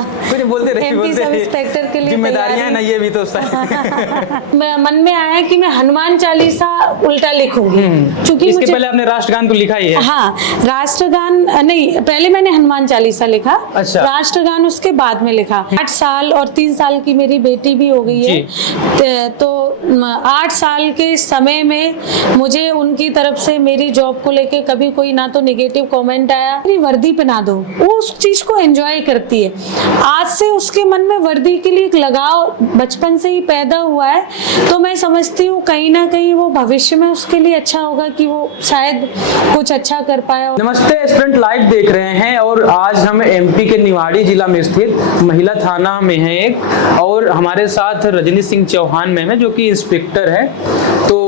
कुछ बोलते रहिए, एमपी सब इंस्पेक्टर के लिए जिम्मेदारियां हैं ना ये भी तो मन में आया कि मैं हनुमान चालीसा उल्टा लिखूंगी, क्योंकि इसके मुझे पहले आपने राष्ट्रगान तो लिखा ही है। हाँ, राष्ट्रगान नहीं, पहले मैंने हनुमान चालीसा लिखा। अच्छा। राष्ट्रगान उसके बाद में लिखा। 8 साल और 3 साल की मेरी बेटी भी हो गई है, तो 8 साल के समय में मुझे उनकी तरफ से मेरी जॉब को लेके कभी कोई ना तो नेगेटिव कमेंट आया, मेरी वर्दी पहना दो, वो उस चीज को एंजॉय करती है। आज से उसके मन में वर्दी के लिए एक लगाव बचपन से ही पैदा हुआ है, तो मैं समझती हूँ कहीं ना कहीं वो भविष्य में उसके लिए अच्छा होगा कि वो शायद कुछ अच्छा कर पाए। नमस्ते स्टूडेंट, लाइव देख रहे हैं और आज हम एमपी के निवाड़ी जिला में स्थित महिला थाना में हैं एक, और हमारे साथ रजनी सिंह चौहान मैम है जो कि इंस्पेक्टर है। तो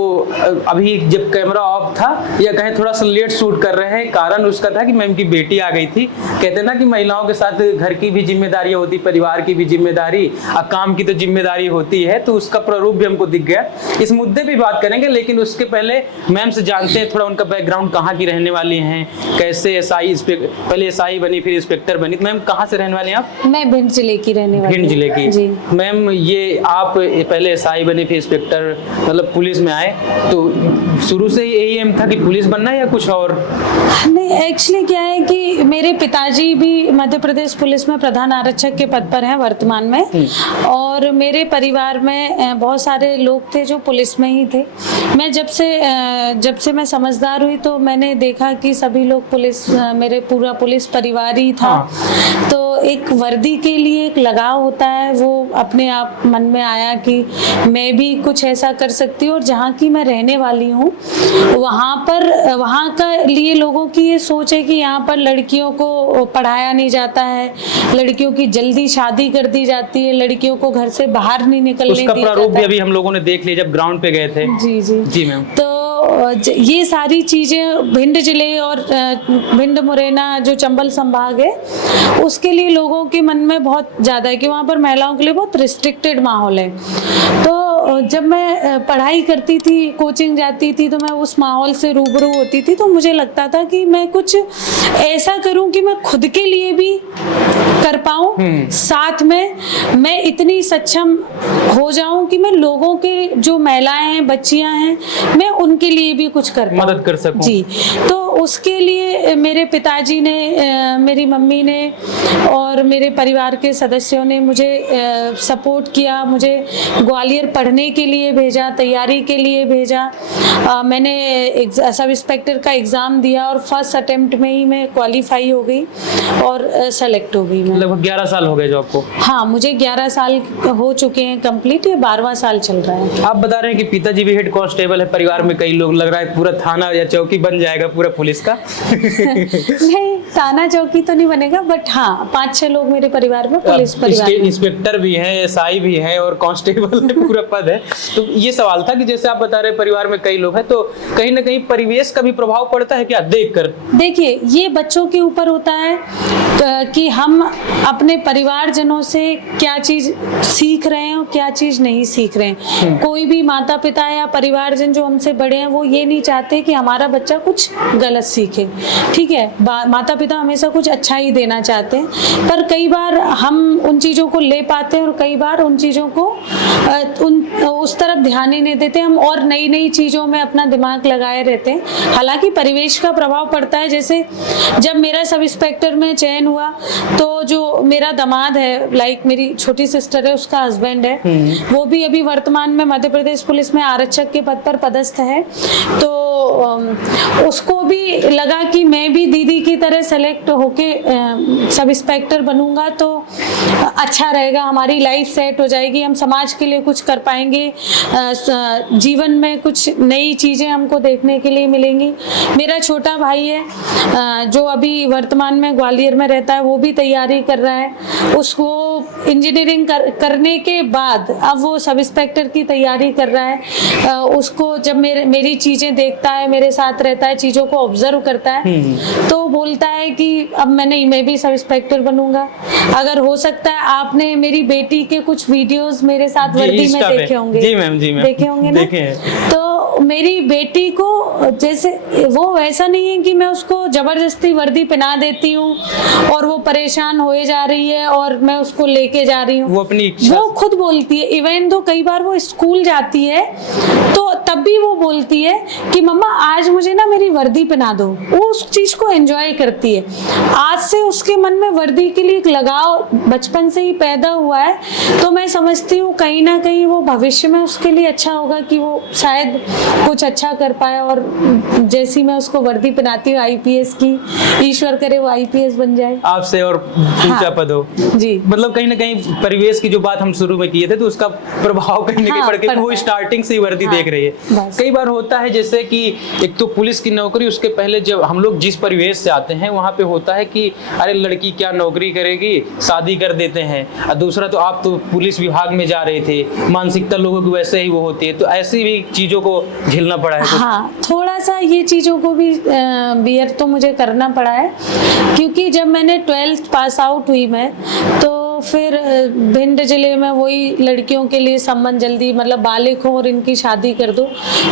अभी जब कैमरा ऑफ था या कहें थोड़ा सा लेट शूट कर रहे हैं, कारण उसका था कि मैम की बेटी आ गई थी। कहते ना कि महिलाओं के साथ घर की भी जिम्मेदारी होती, परिवार की भी जिम्मेदारी, काम की तो जिम्मेदारी होती है, तो उसका प्रारूप भी हमको दिख गया। इस मुद्दे पे बात करेंगे, लेकिन उसके पहले मैम से जानते हैं थोड़ा उनका बैकग्राउंड, कहाँ की रहने वाली हैं, कैसे एसआई, पहले एसआई बनी फिर इंस्पेक्टर बनी। मैम कहाँ से रहने वाली हैं आप? मैं भिंड जिले की रहने वाली। भिंड जिले की जी। मैम, ये आप पहले एसआई बनी फिर इंस्पेक्टर, मतलब पुलिस में आए, तो शुरू से ही यही एम था कि पुलिस बनना है या कुछ और? नहीं, एक्चुअली क्या है कि मेरे पिताजी भी मध्य प्रदेश पुलिस में प्रधान आरक्षक के पद पर हैं वर्तमान में, और मेरे परिवार में बहुत सारे लोग थे जो पुलिस में ही थे। मैं जब से मैं समझदार हुई तो मैंने देखा कि सभी लोग पुलिस, मेरे पूरा पुलिस परिवार ही था। तो एक वर्दी के लिए एक लगाव होता है, वो अपने आप मन में आया कि मैं भी कुछ ऐसा कर सकती हूँ। और जहाँ की मैं रहने वाली हूँ वहाँ का लिए लोगों की ये सोच है कि यहाँ पर लड़कियों को पढ़ाया नहीं जाता है, लड़कियों की जल्दी शादी कर दी जाती है, लड़कियों को घर से बाहर नहीं निकलने दिया जाता। उसका प्रारूप भी अभी हम लोगों ने देख लिया जब ग्राउंड पे गए थे। जी जी जी मैम। तो ये सारी चीजें भिंड जिले और भिंड मुरैना जो चंबल संभाग है उसके लिए लोगों के मन में बहुत ज्यादा है कि वहाँ पर महिलाओं के लिए बहुत रिस्ट्रिक्टेड माहौल है। तो जब मैं पढ़ाई करती थी, कोचिंग जाती थी, तो मैं उस माहौल से रूबरू होती थी, तो मुझे लगता था कि मैं कुछ ऐसा करूं कि मैं खुद के लिए भी कर पाऊं, साथ में मैं इतनी सक्षम हो जाऊं कि मैं लोगों के जो महिलाएं हैं, बच्चियां हैं, मैं उनके लिए भी कुछ कर पाऊं, मदद कर सकूं। जी। तो उसके लिए मेरे पिताजी ने, मेरी मम्मी ने और मेरे परिवार के सदस्यों ने मुझे सपोर्ट किया, मुझे ग्वालियर पढ़ने के लिए भेजा, तैयारी के लिए भेजा। मैंने सब इंस्पेक्टर का एग्जाम दिया और फर्स्ट अटेम्प्ट में ही मैं क्वालिफाई हो गई और सेलेक्ट हो गई। लगभग 11 साल हो गए जो आपको? हाँ, मुझे 11 साल हो चुके हैं कंप्लीट, ये 12वां साल चल रहा है। आप बता रहे हैं कि पिताजी भी हेड कांस्टेबल है, परिवार में कई लोग, लग रहा है पूरा थाना या चौकी बन जाएगा पूरा पुलिस का। नहीं, थाना चौकी तो नहीं बनेगा, बट हाँ 5-6 लोग मेरे परिवार में पुलिस परिवार में। इंस्पेक्टर भी है, एसआई भी है और कांस्टेबल पूरा पद है। तो ये सवाल था कि जैसे आप बता रहे परिवार में कई लोग हैं, तो कहीं ना कहीं परिवेश का भी प्रभाव पड़ता है क्या देख कर? देखिए, ये बच्चों के ऊपर होता है कि हम अपने परिवारजनों से क्या चीज सीख रहे हैं और क्या चीज नहीं सीख रहे हैं। कोई भी माता पिता या परिवारजन जो हमसे बड़े हैं वो ये नहीं चाहते कि हमारा बच्चा कुछ गलत सीखे, ठीक है। माता पिता हमेशा कुछ अच्छा ही देना चाहते हैं, पर कई बार हम उन चीजों को ले पाते हैं और कई बार उन चीजों को उस तरफ ध्यान ही नहीं देते हम, और नई नई चीजों में अपना दिमाग लगाए रहते हैं। हालांकि परिवेश का प्रभाव पड़ता है। जैसे जब मेरा सब इंस्पेक्टर में चयन हुआ तो जो मेरा दामाद है, लाइक मेरी छोटी सिस्टर है, उसका हस्बैंड है, वो भी अभी वर्तमान में मध्य प्रदेश पुलिस में आरक्षक के पद पर पदस्थ है। तो उसको भी लगा कि मैं भी दीदी की तरह सेलेक्ट होके सब इंस्पेक्टर बनूंगा तो अच्छा रहेगा, हमारी लाइफ सेट हो जाएगी, हम समाज के लिए कुछ कर पाएंगे, जीवन में कुछ नई चीजें हमको देखने के लिए मिलेंगी। मेरा छोटा भाई है जो अभी वर्तमान में ग्वालियर में रहता है, वो भी तैयारी कर रहा है। उसको इंजीनियरिंग करने के बाद अब वो सब इंस्पेक्टर की तैयारी कर रहा है। उसको जब मेरी चीजें देखता देखता है, मेरे साथ रहता है, चीजों को ऑब्जर्व करता है, तो बोलता है कि अब मैं भी सब इंस्पेक्टर बनूंगा। अगर हो सकता है आपने मेरी बेटी के कुछ वीडियोस मेरे साथ वर्दी में देखे होंगे। जी मैम, जी मैम, देखे होंगे ना। देखे हैं। तो मेरी बेटी को जैसे वो वैसा नहीं है कि मैं उसको जबरदस्ती वर्दी पहना देती हूँ और वो परेशान होए जा रही है और मैं उसको लेके जा रही हूँ। वो अपनी इच्छा, वो खुद बोलती है। इवन तो कई बार वो स्कूल जाती है तो तब भी वो बोलती है कि मम्मा आज मुझे ना मेरी वर्दी पहना दो। वो उस चीज को एंजॉय करती है। आज से उसके मन में वर्दी के लिए एक लगाव बचपन से ही पैदा हुआ है। तो मैं समझती हूँ कहीं ना कहीं वो भविष्य में उसके लिए अच्छा होगा कि वो शायद कुछ अच्छा कर पाए। और जैसी मैं उसको वर्दी पहनाती हूँ आईपीएस की, ईश्वर करे वो आईपीएस बन जाए, आपसे और ऊंचा पद हो। जी। मतलब कहीं ना कहीं परिवेश की जो बात हम शुरू में किए थे, तो उसका प्रभाव कहीं ना कहीं पड़ गया कि वो स्टार्टिंग से ही वर्दी देख रही है। कई बार होता है जैसे कि एक तो पुलिस की नौकरी, उसके पहले जब हम लोग जिस परिवेश से आते हैं वहां पे होता है कि अरे लड़की क्या नौकरी करेगी, शादी कर देते हैं। और दूसरा तो आप तो पुलिस विभाग में जा रहे थे, मानसिकता लोगों की वैसे ही वो होती है, तो ऐसी भी चीजों को झेलना पड़ा है। हाँ, थोड़ा सा ये चीजों को भी बियर तो मुझे करना पड़ा है, क्योंकि जब मैंने 12th पास आउट हुई मैं, तो फिर भिंड जिले में वही लड़कियों के लिए संबंध जल्दी मतलब बालिग हो और इनकी शादी कर दो।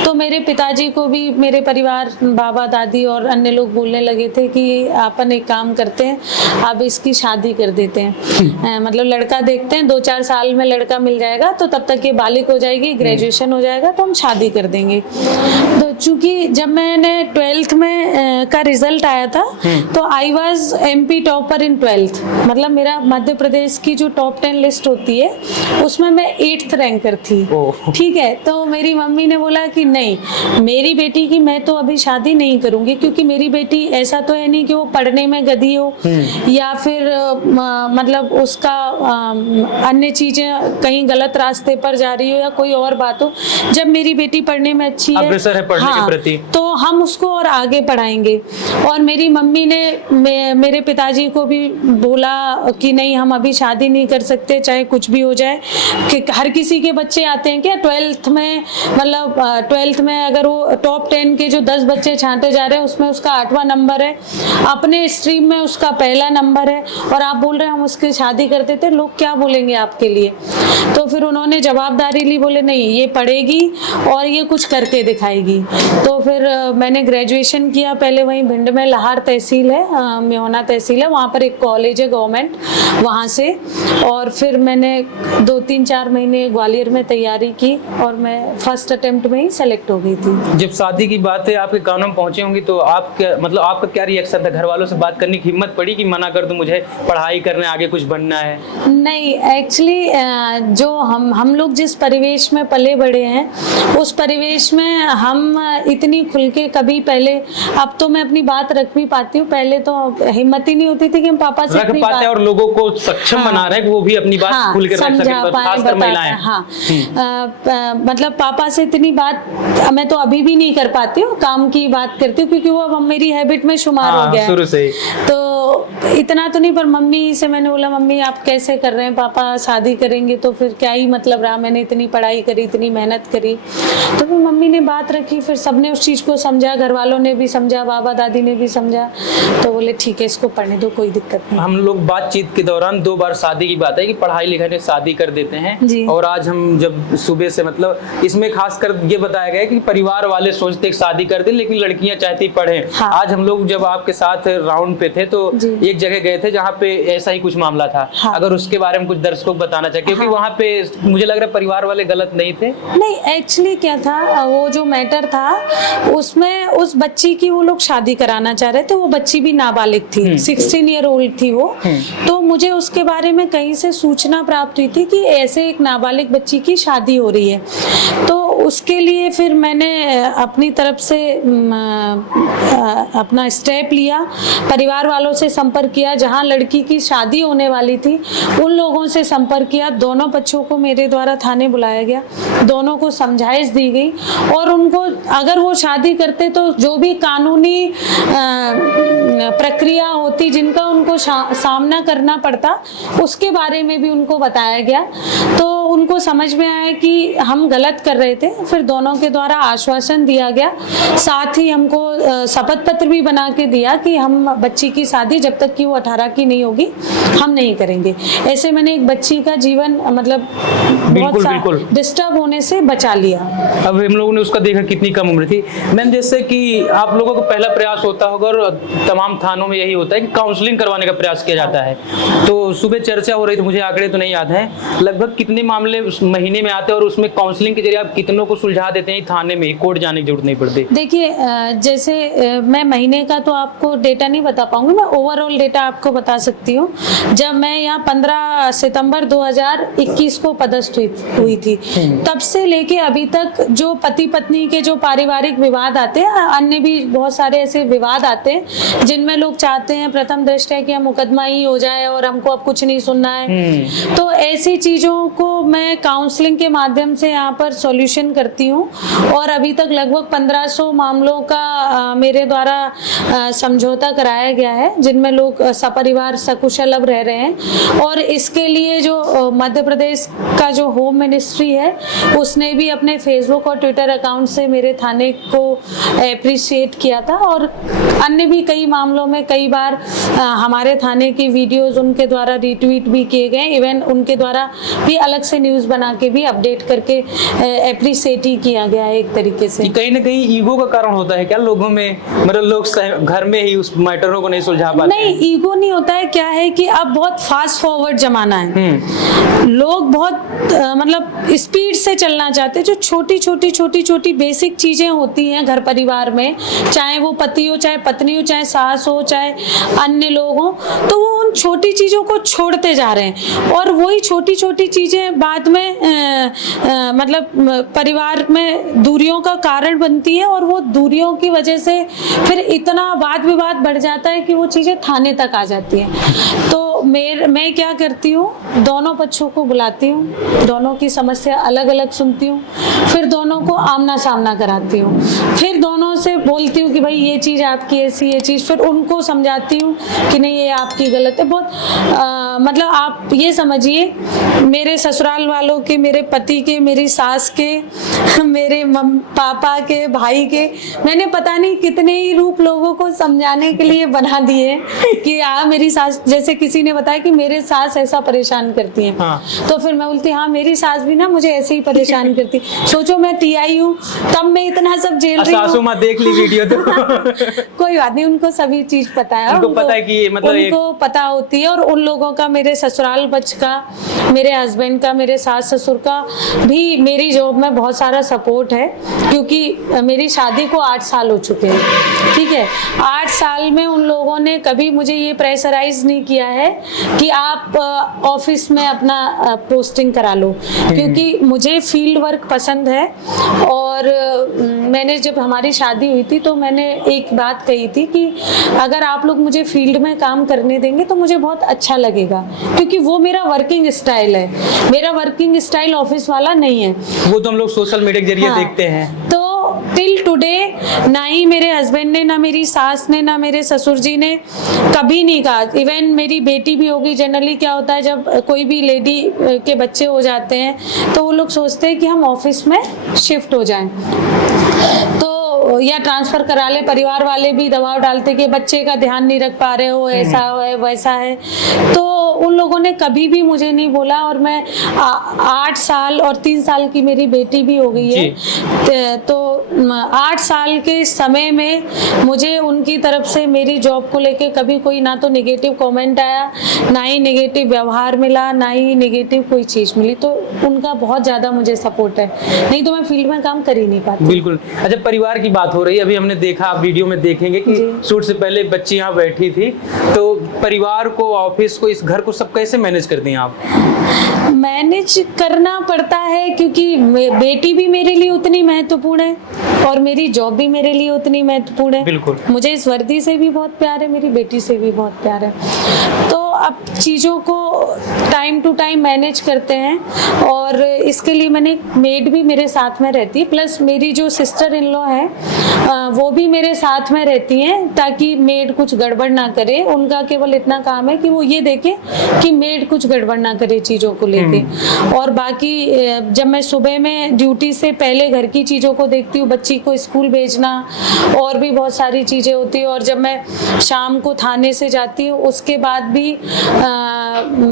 तो मेरे पिताजी को भी मेरे परिवार, बाबा दादी और अन्य लोग बोलने लगे थे कि अपन एक काम करते हैं, अब इसकी शादी कर देते हैं। मतलब लड़का देखते हैं, 2-4 साल में लड़का मिल जाएगा तो तब तक ये बालिग हो जाएगी, ग्रेजुएशन हो जाएगा तो हम शादी कर देंगे। तो चूंकि जब मैंने 12th में का रिजल्ट आया था तो I was MP topper in 12th। मतलब मेरा मध्य प्रदेश की जो टॉप 10 लिस्ट होती है उसमें मैं 8th रैंकर थी। ठीक है, तो मेरी मम्मी ने बोला कि नहीं, मेरी बेटी की मैं तो अभी शादी नहीं करूंगी, क्योंकि मेरी बेटी ऐसा तो है नहीं कि वो पढ़ने में गधी हो या फिर मतलब उसका अन्य चीजें कहीं गलत रास्ते पर जा रही हो या कोई और बात हो। जब मेरी बेटी पढ़ने में अच्छी है, अग्रसर है पढ़ने के प्रति, तो हम उसको और आगे पढ़ाएंगे। और मेरी मम्मी ने मेरे पिताजी को भी बोला कि नहीं, हम अभी शादी नहीं कर सकते चाहे कुछ भी हो जाए। कि हर किसी के बच्चे आते हैं क्या 12th में, मतलब 12th में अगर वो टॉप 10 के जो 10 बच्चे छांटे जा रहे हैं उसमें उसका 8वां नंबर है, अपने स्ट्रीम में उसका पहला नंबर है, और आप बोल रहे हैं हम उसकी शादी कर देते, लोग क्या बोलेंगे आपके लिए। तो फिर उन्होंने जवाबदारी ली, बोले नहीं, ये पढ़ेगी और ये कुछ करके दिखाएगी। तो फिर मैंने ग्रेजुएशन किया पहले वहीं भिंड में, लाहौर तहसील है, मेहोना तहसील है, वहाँ पर एक कॉलेज है गवर्नमेंट, वहाँ से। और फिर मैंने 2-3-4 महीने ग्वालियर में तैयारी की और मैं फर्स्ट अटेम्प्ट में ही सेलेक्ट हो गई थी। जब शादी की बात है आपके कानों में पहुंची होंगी तो आप क्या, मतलब आपका क्या रिएक्शन था? घर वालों से बात करने की हिम्मत पड़ी कि मना कर दूं, मुझे पढ़ाई करने आगे कुछ बनना है? नहीं, एक्चुअली जो हम लोग जिस परिवेश में पले बड़े हैं उस परिवेश में हम इतनी खुल के कभी पहले, अब तो मैं अपनी बात रख भी पाती हूँ, पहले तो हिम्मत ही नहीं होती थी कि हम पापा से रख पाते और लोगों को सक्षम बना रहे हैं वो भी अपनी बात खुल के रख सके, खासकर महिलाएं। हाँ, मतलब पापा से इतनी बात मैं तो अभी भी नहीं कर पाती हूँ, काम की बात करती हूँ, क्योंकि वो अब मेरी हैबिट में शुमार हो गया है शुरू से ही। तो इतना तो नहीं, पर मम्मी से मैंने बोला मम्मी आप कैसे कर रहे हैं, पापा शादी करेंगे तो फिर क्या ही मतलब रहा, मैंने इतनी पढ़ाई करी, इतनी मेहनत करी। तो फिर मम्मी ने बात रखी, फिर सबने उस चीज़ को समझा, घर वालों ने भी समझा, बाबा दादी ने भी समझा, तो बोले ठीक है इसको पढ़ने दो, कोई दिक्कत नहीं। हम लोग बातचीत के दौरान 2 बार शादी की बात है कि पढ़ाई लिखाई में शादी कर देते हैं, और आज हम जब सुबह से मतलब इसमें खासकर ये बताया गया कि परिवार वाले सोचते शादी कर दे लेकिन लड़कियां चाहती पढ़े। हाँ। आज हम लोग जब आपके साथ राउंड पे थे तो एक जगह गए थे जहाँ पे ऐसा ही कुछ मामला था। हाँ। अगर उसके बारे में कुछ दर्शकों को बताना चाहिए, क्योंकि वहाँ पे मुझे लग रहा है परिवार वाले गलत नहीं थे। नहीं, एक्चुअली क्या था, वो जो मैटर था उसमें उस बच्ची की वो लोग शादी कराना चाह रहे थे, वो बच्ची भी नाबालिग थी, 16 ईयर ओल्ड थी वो। तो मुझे उसके बारे में कहीं से सूचना प्राप्त हुई थी कि ऐसे एक नाबालिग बच्ची की शादी हो रही है। तो उसके लिए फिर मैंने अपनी तरफ से अपना स्टेप लिया, परिवार वालों से संपर्क किया, जहां लड़की की शादी होने वाली थी उन लोगों से संपर्क किया। दोनों पक्षों को मेरे द्वारा थाने बुलाया गया, दोनों को समझाइश दी गई, और उनको अगर वो शादी करते तो जो भी कानूनी प्रक्रिया होती जिनका उनको सामना करना पड़ता, उसके बारे में भी उनको बताया गया। तो उनको समझ में आया कि हम गलत कर रहे थे। फिर दोनों के द्वारा आश्वासन दिया गया, साथ ही हमको शपथ पत्र भी बना के दिया कि हम बच्ची की शादी जब तक कि वो 18 की नहीं होगी हम नहीं करेंगे। ऐसे मैंने एक बच्ची का जीवन मतलब बहुत डिस्टर्ब होने से बचा लिया। अब हम लोगों ने उसका देखा कितनी कम उम्र थी। मैम जैसे कि आप लोगों का पहला प्रयास होता होगा और तमाम थानों में यही होता है कि काउंसलिंग करवाने का प्रयास किया जाता है। तो सुबह चर्चा हो रही थी, मुझे आंकड़े तो नहीं याद है, लगभग कितने मामले उस महीने में आते हैं और उसमें काउंसलिंग के जरिए आप कितनों को सुलझा देते हैं? थाने में कोर्ट जाने की जरूरत नहीं पड़ती। देखिए जैसे मैं महीने का तो आपको डेटा नहीं बता पाऊंगी, मैं ओवरऑल डेटा आपको बता सकती हूँ। जब मैं यहाँ 15 सितंबर 2021 को पदस्थ हुई थी, तब से लेके अभी तक जो पति पत्नी के जो पारिवारिक विवाद आते हैं, अन्य भी बहुत सारे ऐसे विवाद आते हैं जिनमें लोग चाहते हैं प्रथम दृष्टया कि हम मुकदमा ही हो जाए और हमको अब कुछ नहीं सुनना है। तो ऐसी चीजों को मैं काउंसलिंग के माध्यम से यहाँ पर सॉल्यूशन करती हूँ और अभी तक लगभग 1500 मामलों का मेरे द्वारा समझौता कराया गया है, जिनमें लोग सपरिवार सकुशल अब रह रहे हैं। और इसके लिए जो मध्य प्रदेश का जो होम मिनिस्ट्री है उसने भी अपने फेसबुक और ट्विटर अकाउंट से मेरे थाने को अप्रिशिएट किया था और अन्य भी कई मामलों में कई बार हमारे थाने की वीडियोस उनके द्वारा रिट्वीट भी किए गए। इवन उनके द्वारा भी अलग से न्यूज़ बना के भी अपडेट करके अप्रिशिएट ही किया गया है एक तरीके से। कहीं ना कहीं ईगो का कारण होता है क्या लोगों में? मतलब लोग घर में ही उस मैटरों को नहीं सुलझा पाते? नहीं, ईगो नहीं होता है। क्या है कि अब बहुत फास्ट फॉरवर्ड जमाना है, लोग बहुत मतलब स्पीड से चलना चाहते हैं। जो छोटी बेसिक चीजें होती हैं घर परिवार में, चाहे वो पति हो, चाहे पत्नी हो, चाहे सास हो, चाहे अन्य लोग हो, तो वो उन छोटी चीजों को छोड़ते जा रहे हैं और वही छोटी चीजें बाद में मतलब परिवार में दूरियों का कारण बनती है और वो दूरियों की वजह से फिर इतना वाद विवाद बढ़ जाता है कि वो चीजें थाने तक आ जाती हैं। तो मैं क्या करती हूँ, दोनों पक्षों को बुलाती हूँ, दोनों की समस्या अलग अलग सुनती हूँ, फिर दोनों को आमना सामना कराती हूँ, फिर दोनों से बोलती हूँ कि भाई ये चीज़ आपकी ऐसी, ये चीज़, फिर उनको समझाती हूँ कि नहीं ये आपकी गलत है। बहुत मतलब आप ये समझिए, मेरे ससुराल वालों के, मेरे पति के, मेरी सास के, मेरे पापा के, भाई के, मैंने पता नहीं कितने ही रूप लोगों को समझाने के लिए बना दिए कि मेरी सास, जैसे किसी ने बताया कि मेरे सास ऐसा परेशान करती हैं। हाँ। तो फिर मैं बोलती हाँ मेरी सास भी ना मुझे ऐसे ही परेशान करती। सोचो मैं टीआई हूँ तब मैं इतना सब झेल रही हूँ। सासू माँ देख ली वीडियो तो कोई बात नहीं, उनको सभी चीज पता है, उनको पता है कि मतलब उनको पता होती है। और उन लोगों का, मेरे ससुराल पक्ष का, मेरे हस्बैंड का, मेरे सास ससुर का भी मेरी जॉब में बहुत सारा सपोर्ट है, क्योंकि मेरी शादी को 8 साल हो चुके हैं। ठीक है, 8 साल में उन लोगों ने कभी मुझे ये प्रेशराइज नहीं किया है कि आप ऑफिस में अपना पोस्टिंग करा लो, क्योंकि मुझे फील्ड वर्क पसंद है। और मैंने जब हमारी शादी हुई थी तो मैंने एक बात कही थी कि अगर आप लोग मुझे फील्ड में काम करने देंगे तो मुझे बहुत अच्छा लगेगा, क्योंकि वो मेरा वर्किंग स्टाइल है। मेरा वर्किंग स्टाइल ऑफिस वाला नहीं है, वो तो हम लोग सोशल मीडिया के जरिए देखते हैं। तो टिल टुडे ना ही मेरे हस्बैंड ने, ना मेरी सास ने, ना मेरे ससुर जी ने कभी नहीं कहा। इवन मेरी बेटी भी होगी, जनरली क्या होता है जब कोई भी लेडी के बच्चे हो जाते हैं तो वो लोग सोचते हैं कि हम ऑफिस में शिफ्ट हो जाएं, तो या ट्रांसफर करा ले। परिवार वाले भी दबाव डालते कि बच्चे का ध्यान नहीं रख पा रहे हो, ऐसा है वैसा है। तो उन लोगों ने कभी भी मुझे नहीं बोला। और मैं 8 साल और 3 साल की मेरी बेटी भी हो गई है, तो 8 साल के समय में मुझे उनकी तरफ से मेरी जॉब को लेके कभी कोई ना तो नेगेटिव कमेंट आया, ना ही नेगेटिव व्यवहार मिला, ना ही नेगेटिव कोई चीज मिली। तो उनका बहुत ज्यादा मुझे सपोर्ट है, नहीं तो मैं फील्ड में काम कर ही नहीं पाती। बिल्कुल। अच्छा, परिवार की बात हो रही है, अभी हमने देखा, आप वीडियो में देखेंगे कि शूट से पहले बच्ची यहाँ बैठी थी, तो परिवार को, ऑफिस को, इस घर को सब कैसे मैनेज करती हैं आप? मैनेज करना पड़ता है, क्योंकि बेटी भी मेरे लिए उतनी महत्वपूर्ण है और मेरी जॉब भी मेरे लिए उतनी महत्वपूर्ण है। बिल्कुल। मुझे इस वर्दी से भी बहुत प्यार है, मेरी बेटी से भी बहुत प्यार है। तो अब चीज़ों को टाइम टू टाइम मैनेज करते हैं, और इसके लिए मैंने एक मेड भी मेरे साथ में रहती है, प्लस मेरी जो सिस्टर इन लॉ है वो भी मेरे साथ में रहती हैं, ताकि मेड कुछ गड़बड़ ना करे। उनका केवल इतना काम है कि वो ये देखे कि मेड कुछ गड़बड़ ना करे चीज़ों को लेके। और बाकी जब मैं सुबह में ड्यूटी से पहले घर की चीज़ों को देखती हूँ, बच्ची को स्कूल भेजना और भी बहुत सारी चीज़ें होती हैं, और जब मैं शाम को थाने से जाती हूँ उसके बाद भी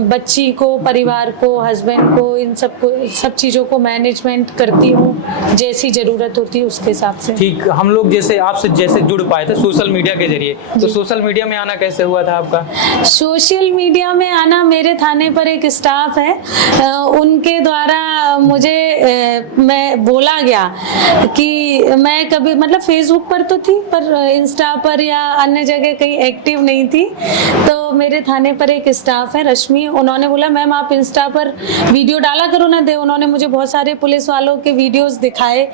बच्ची को, परिवार को, हस्बैंड को, इन सब चीज़ों को मैनेजमेंट करती हूँ जैसी ज़रूरत होती है उसके हिसाब से। ठीक, हम लोग जैसे आपसे जैसे जुड़ पाए थे सोशल मीडिया के जरिए, तो सोशल मीडिया में आना कैसे हुआ था आपका? सोशल मीडिया में आना, मेरे थाने पर एक स्टाफ है, उनके द्वारा मुझे मैं बोला गया कि मैं कभी, मतलब फेसबुक पर तो थी पर इंस्टा पर या अन्य जगह कहीं एक्टिव नहीं थी, तो मेरे थाने पर एक स्टाफ है रश्मि, उन्होंने बोला मैम आप इंस्टा पर वीडियो डाला करो ना। दे उन्होंने मुझे बहुत सारे पुलिस वालों के वीडियोस दिखाए,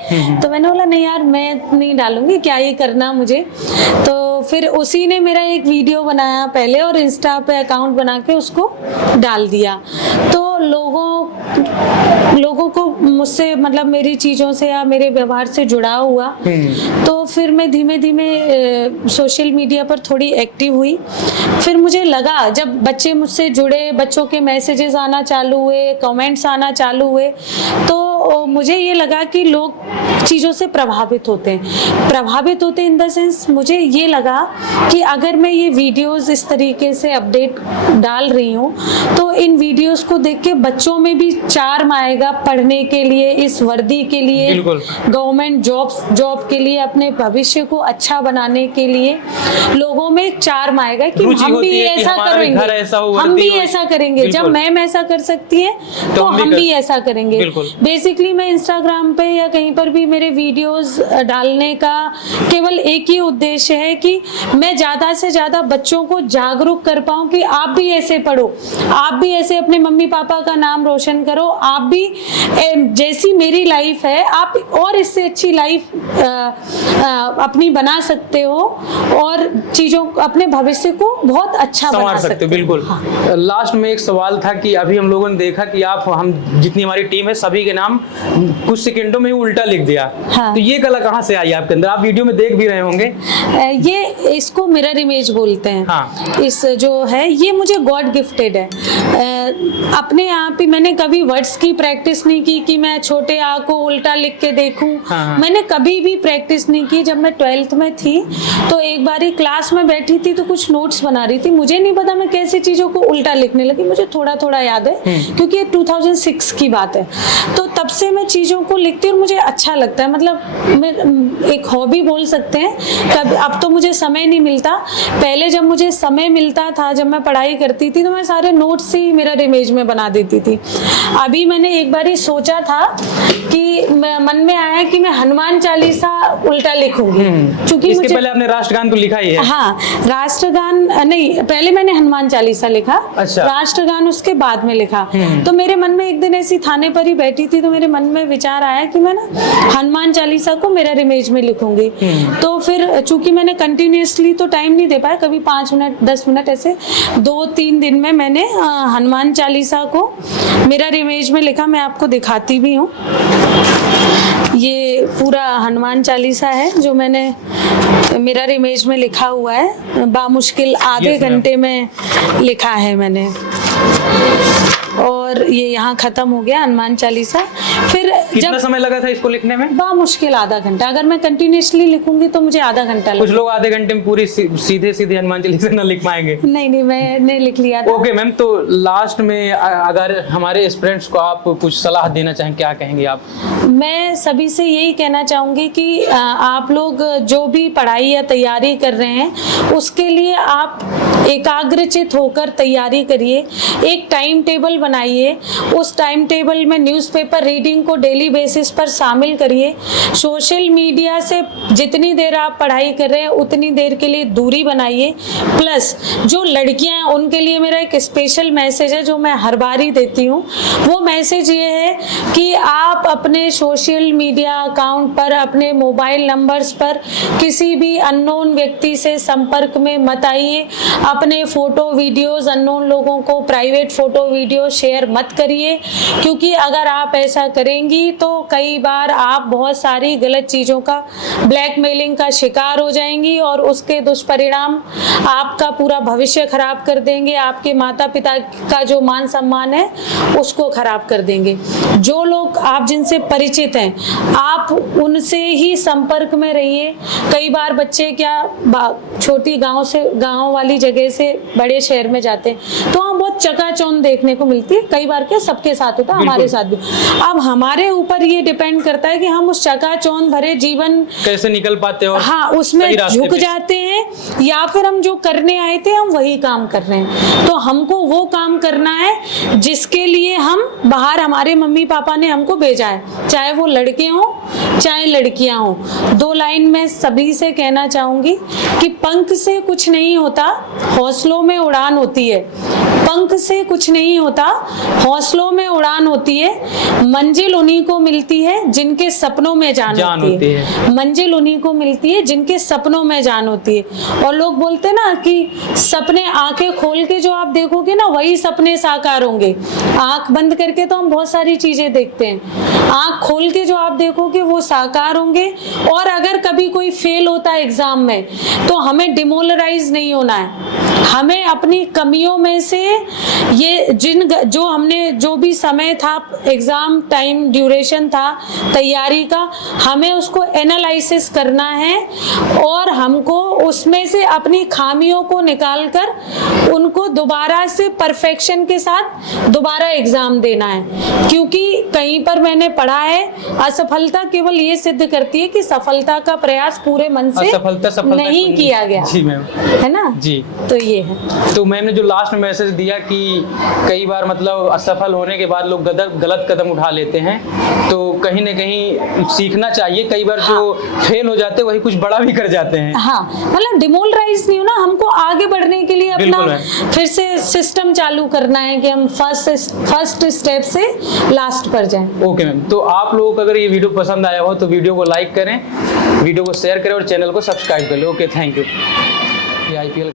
तो मैंने बोला नहीं यार मैं नहीं डालूंगी, क्या ही करना मुझे। तो फिर उसी ने मेरा एक वीडियो बनाया पहले और इंस्टा पे अकाउंट बना के उसको डाल दिया। तो लोगों को मुझसे, मतलब मेरी चीज़ों से या मेरे व्यवहार से जुड़ाव हुआ, तो फिर मैं धीमे धीमे सोशल मीडिया पर थोड़ी एक्टिव हुई। फिर मुझे लगा, जब बच्चे मुझसे जुड़े, बच्चों के मैसेजेस आना चालू हुए, कमेंट्स आना चालू हुए, तो मुझे ये लगा कि लोग चीज़ों से प्रभावित होते हैं इन द सेंस, मुझे ये लगा कि अगर मैं ये वीडियोस इस तरीके से अपडेट डाल रही हूँ तो इन वीडियोस को देख के बच्चों में भी चार्म आएगा पढ़ने के लिए, इस वर्दी के लिए, गवर्नमेंट जॉब के लिए, अपने भविष्य को अच्छा बनाने के लिए लोगों में चार्म आएगा कि हम भी ऐसा करेंगे, हम भी ऐसा करेंगे। जब मैम ऐसा कर सकती है तो हम भी ऐसा करेंगे। बेसिकली मैं इंस्टाग्राम पे या कहीं पर भी मेरे वीडियोस डालने का केवल एक ही उद्देश्य है कि मैं ज्यादा से ज्यादा बच्चों को जागरूक कर पाऊं कि आप भी ऐसे पढ़ो, आप भी ऐसे अपने मम्मी पापा का नाम रोशन करो, आप भी जैसी मेरी लाइफ है आप और इससे अच्छी लाइफ अपनी बना सकते हो और चीजों, अपने भविष्य को बहुत अच्छा बना सकते हो। बिल्कुल। हाँ। लास्ट में एक सवाल था कि अभी हम लोगों ने देखा कि हम जितनी हमारी टीम है सभी के नाम कुछ सेकंडों में ही उल्टा लिख दिया। हाँ। तो ये कला कहाँ से आई आपके अंदर? आप वीडियो में देख भी रहे होंगे। ये इसको मिरर इमेज बोलते हैं। हाँ। इस जो है ये मुझे गॉड गिफ्टेड है। अपने आप ही मैंने कभी वर्ड्स की प्रैक्टिस नहीं की कि मैं छोटे आ को उल्टा लिख के देखूं। हाँ। मैंने कभी भी प्रैक्टिस नहीं की। जब मैं 12th में थी तो एक बारी क्लास में बैठी थी तो कुछ नोट्स बना रही थी, मुझे नहीं पता मैं कैसे चीजों को उल्टा लिखने लगी। मुझे थोड़ा थोड़ा याद है क्योंकि ये 2006 की बात है। तो तब से मैं चीजों को लिखती हूँ और मुझे अच्छा लगता है, मतलब मैं एक हॉबी बोल सकते हैं। कब अब तो मुझे समय नहीं मिलता, पहले जब मुझे समय मिलता था, जब मैं पढ़ाई करती थी तो मैं सारे नोट्स ही मिरर इमेज में बना देती थी। अभी मैंने एक बार ही सोचा था कि मन में आया कि मैं हनुमान चालीसा उल्टा लिखूंगी क्योंकि इसके पहले आपने राष्ट्रगान तो लिखा ही है। हाँ, राष्ट्रगान नहीं, पहले मैंने हनुमान चालीसा लिखा। अच्छा। राष्ट्रगान उसके बाद में लिखा। तो मेरे मन में एक दिन ऐसी थाने पर ही बैठी थी तो मेरे मन में विचार आया कि मैं ना हनुमान चालीसा को मिरर इमेज में लिखूंगी। तो फिर चूंकि मैंने कंटिन्यूअसली तो टाइम नहीं दे पाया, कभी 5 मिनट 10 मिनट ऐसे 2-3 दिन में मैंने हनुमान चालीसा को मिरर इमेज में लिखा। मैं आपको दिखाती भी हूँ, ये पूरा हनुमान चालीसा है जो मैंने मिरर इमेज में लिखा हुआ है। बामुश्किल आधे घंटे में लिखा है मैंने और ये यहाँ खत्म हो गया हनुमान चालीसा। फिर कितना समय लगा था इसको लिखने में? बामुश्किल आधा घंटा। अगर मैं कंटिन्यूअसली लिखूंगी तो मुझे आधा घंटा लगेगा। कुछ लोग आधे घंटे में पूरी सीधे हनुमान चालीसा ना लिख पाएंगे। नहीं, मैंने लिख लिया था। ओके मैम, तो लास्ट में अगर हमारे स्टूडेंट्स को आप कुछ सलाह देना चाहें, क्या कहेंगे आप? मैं सभी से यही कहना चाहूंगी कि आप लोग जो भी पढ़ाई या तैयारी कर रहे हैं उसके लिए आप एकाग्रचित होकर तैयारी करिए। एक टाइम टेबल बनाइए करिए, उस टाइम टेबल में न्यूज़पेपर रीडिंग को डेली बेसिस पर शामिल करिए। सोशल मीडिया से जितनी देर आप पढ़ाई कर रहे हैं उतनी देर के लिए दूरी बनाइए। प्लस जो लड़कियां हैं उनके लिए मेरा एक स्पेशल मैसेज है जो मैं हर बार ही देती हूँ। वो मैसेज ये है कि आप अपने सोशल मीडिया अकाउंट पर, अपने मोबाइल नंबर्स पर किसी भी अननोन व्यक्ति से संपर्क में मत आइए। अपने फोटो वीडियोस अननोन लोगों को प्राइवेट फोटो वीडियो शेयर मत करिए, क्योंकि अगर आप ऐसा करेंगी तो कई बार आप बहुत सारी गलत चीज़ों का, ब्लैकमेलिंग का शिकार हो जाएंगी और उसके दुष्परिणाम आपका पूरा भविष्य खराब कर देंगे, आपके माता पिता का जो मान सम्मान है उसको खराब कर देंगे। जो लोग आप जिनसे परिचित हैं आप उनसे ही संपर्क में रहिए। कई बार बच्चे क्या छोटी गांव वाली जगह से बड़े शहर में जाते हैं तो वहाँ बहुत चकाचौंध देखने को मिलती है। कई बार क्या सबके साथ होता है, हमारे साथ भी। अब हमारे ऊपर ये डिपेंड करता है कि हम उस चकाचौंध भरे जीवन कैसे निकल पाते हो, हाँ उसमें झुक जाते हैं, या फिर हम जो करने आए थे हम वही काम कर रहे हैं। तो हमको वो काम करना है जिसके लिए हम बाहर, हमारे मम्मी पापा ने हमको भेजा है, चाहे वो लड़के हों चाहे लड़कियां हों। 2 लाइन में सभी से कहना चाहूंगी कि पंख से कुछ नहीं होता, हौसलों में उड़ान होती है। पंख से कुछ नहीं होता, हौसलों में उड़ान होती है। मंजिल उन्हीं को मिलती है जिनके सपनों में जान होती है। मंजिल उन्हीं को मिलती है जिनके सपनों में जान होती है। और लोग बोलते हैं ना कि सपने आंखें खोल के जो आप देखोगे ना वही सपने साकार होंगे। आंख बंद करके तो हम बहुत सारी चीजें देखते हैं, आंख खोल के जो आप देखोगे वो साकार होंगे। और अगर कभी कोई फेल होता है एग्जाम में तो हमें डिमोरलाइज नहीं होना है। हमें अपनी कमियों में से ये जो हमने जो भी समय था, एग्जाम टाइम ड्यूरेशन था तैयारी का, हमें उसको एनालिसिस करना है और हमको उसमें से अपनी खामियों को निकालकर उनको दोबारा से परफेक्शन के साथ दोबारा एग्जाम देना है। क्योंकि कहीं पर मैंने पढ़ा है असफलता केवल ये सिद्ध करती है कि सफलता का प्रयास पूरे मन से सफलता नहीं किया गया। जी मैम, है ना जी। तो ये है। तो मैम ने जो लास्ट में मैसेज दिया कि कई बार मतलब असफल होने के बाद लोग गलत कदम उठा लेते हैं, तो कहीं ना कहीं सीखना चाहिए। कई बार जो फेल हो जाते हैं वही कुछ बड़ा भी कर जाते हैं। हाँ, मतलब डिमोरलाइज नहीं होना, हमको आगे बढ़ने के लिए अपना फिर से सिस्टम चालू करना है कि हम फर्स्ट स्टेप से लास्ट पर जाएं। ओके मैम, तो आप लोगों को अगर ये वीडियो पसंद आया हो तो वीडियो को लाइक करें, वीडियो को शेयर करें और चैनल को सब्सक्राइब कर लें। Okay, thank you. ये IPL